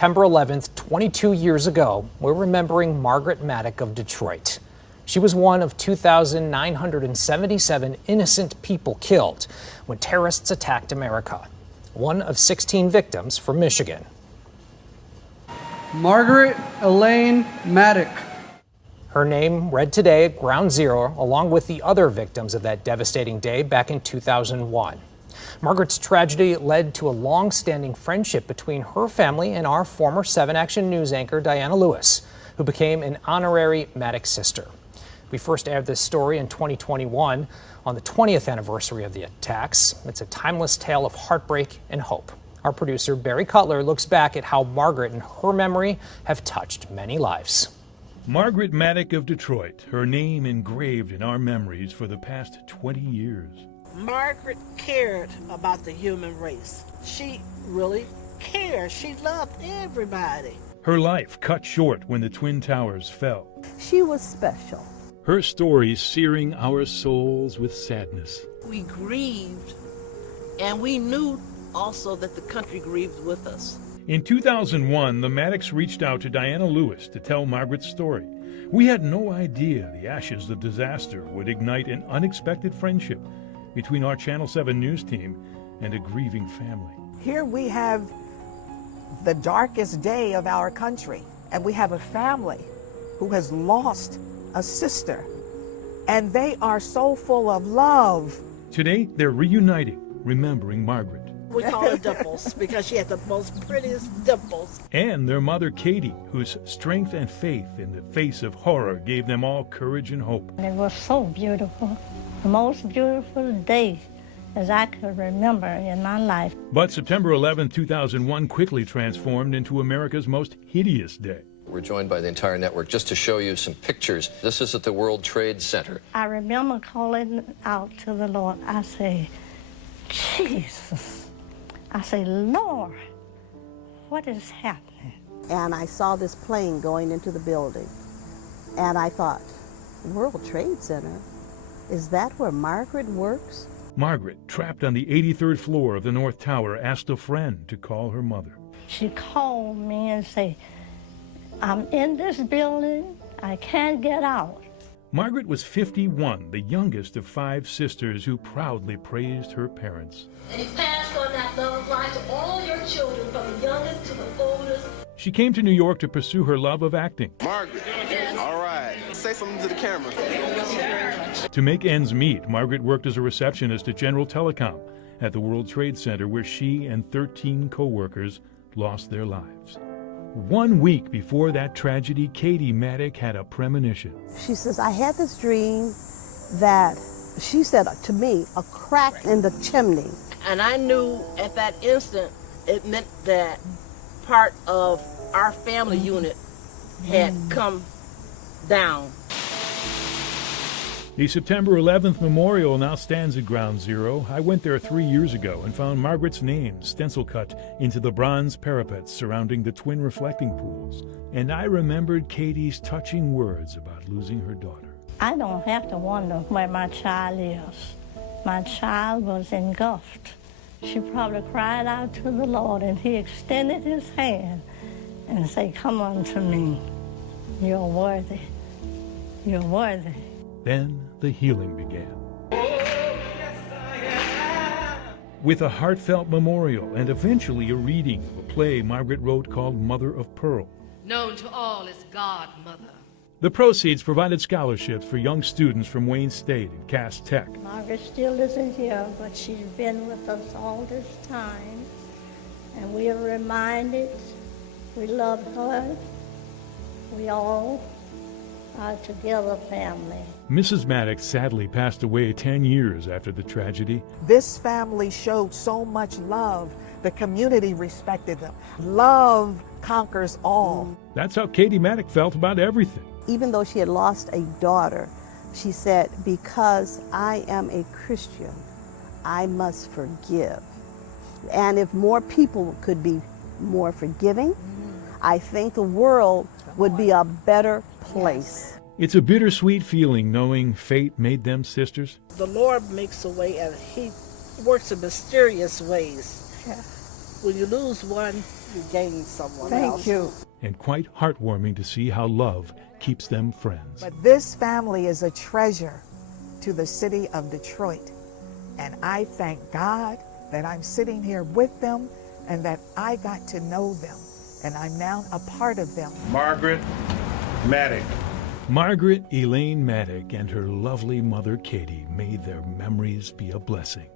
September 11th, 22 years ago, we're remembering Margaret Mattic of Detroit. She was one of 2,977 innocent people killed when terrorists attacked America. One of 16 victims from Michigan. Margaret Elaine Mattic. Her name read today at Ground Zero, along with the other victims of that devastating day back in 2001. Margaret's tragedy led to a long-standing friendship between her family and our former 7 Action News anchor Diana Lewis, who became an honorary Mattic sister. We first aired this story in 2021 on the 20th anniversary of the attacks. It's a timeless tale of heartbreak and hope. Our producer, Barry Cutler, looks back at how Margaret and her memory have touched many lives. Margaret Mattic of Detroit, her name engraved in our memories for the past 20 years. Margaret cared about the human race. She really cared. She loved everybody. Her life cut short when the Twin Towers fell. She was special. Her story searing our souls with sadness. We grieved, and we knew also that the country grieved with us. In 2001, the Mattics reached out to Diana Lewis to tell Margaret's story. We had no idea the ashes of disaster would ignite an unexpected friendship between our Channel 7 news team and a grieving family. Here we have the darkest day of our country, and we have a family who has lost a sister, and they are so full of love. Today, they're reuniting, remembering Margaret. We call her dimples because she had the most prettiest dimples. And their mother, Katie, whose strength and faith in the face of horror gave them all courage and hope. It was so beautiful, the most beautiful day as I could remember in my life. But September 11, 2001 quickly transformed into America's most hideous day. We're joined by the entire network just to show you some pictures. This is at the World Trade Center. I remember calling out to the Lord. I say, Jesus. I say, Lord, what is happening? And I saw this plane going into the building. And I thought, World Trade Center? Is that where Margaret works? Margaret, trapped on the 83rd floor of the North Tower, asked a friend to call her mother. She called me and said, I'm in this building. I can't get out. Margaret was 51, the youngest of 5 sisters who proudly praised her parents. And he passed on that love line to all your children, from the youngest to the oldest. She came to New York to pursue her love of acting. Margaret, all right, say something to the camera. To make ends meet, Margaret worked as a receptionist at General Telecom at the World Trade Center, where she and 13 co-workers lost their lives. 1 week before that tragedy, Katie Mattic had a premonition. She says, I had this dream that, she said to me, a crack in the chimney. And I knew at that instant it meant that part of our family unit had come down. The September 11th memorial now stands at Ground Zero. I went there 3 years ago and found Margaret's name stencil cut into the bronze parapets surrounding the twin reflecting pools. And I remembered Katie's touching words about losing her daughter. I don't have to wonder where my child is. My child was engulfed. She probably cried out to the Lord, and he extended his hand and said, come unto me. You're worthy. You're worthy. Then the healing began. With a heartfelt memorial and eventually a reading of a play Margaret wrote called Mother of Pearl. Known to all as Godmother. The proceeds provided scholarships for young students from Wayne State and Cass Tech. Margaret still isn't here, but she's been with us all this time. And we are reminded we love her. We all are together family. Mrs. Mattic sadly passed away 10 years after the tragedy. This family showed so much love. The community respected them. Love conquers all. That's how Katie Mattic felt about everything. Even though she had lost a daughter, she said, because I am a Christian, I must forgive. And if more people could be more forgiving, I think the world would be a better place. It's a bittersweet feeling knowing fate made them sisters. The Lord makes a way, and he works in mysterious ways. Yeah. When you lose one, you gained someone Thank else. you. And quite heartwarming to see how love keeps them friends. But this family is a treasure to the city of Detroit. And I thank God that I'm sitting here with them and that I got to know them. And I'm now a part of them. Margaret Mattic. Margaret Elaine Mattic and her lovely mother Katie, may their memories be a blessing.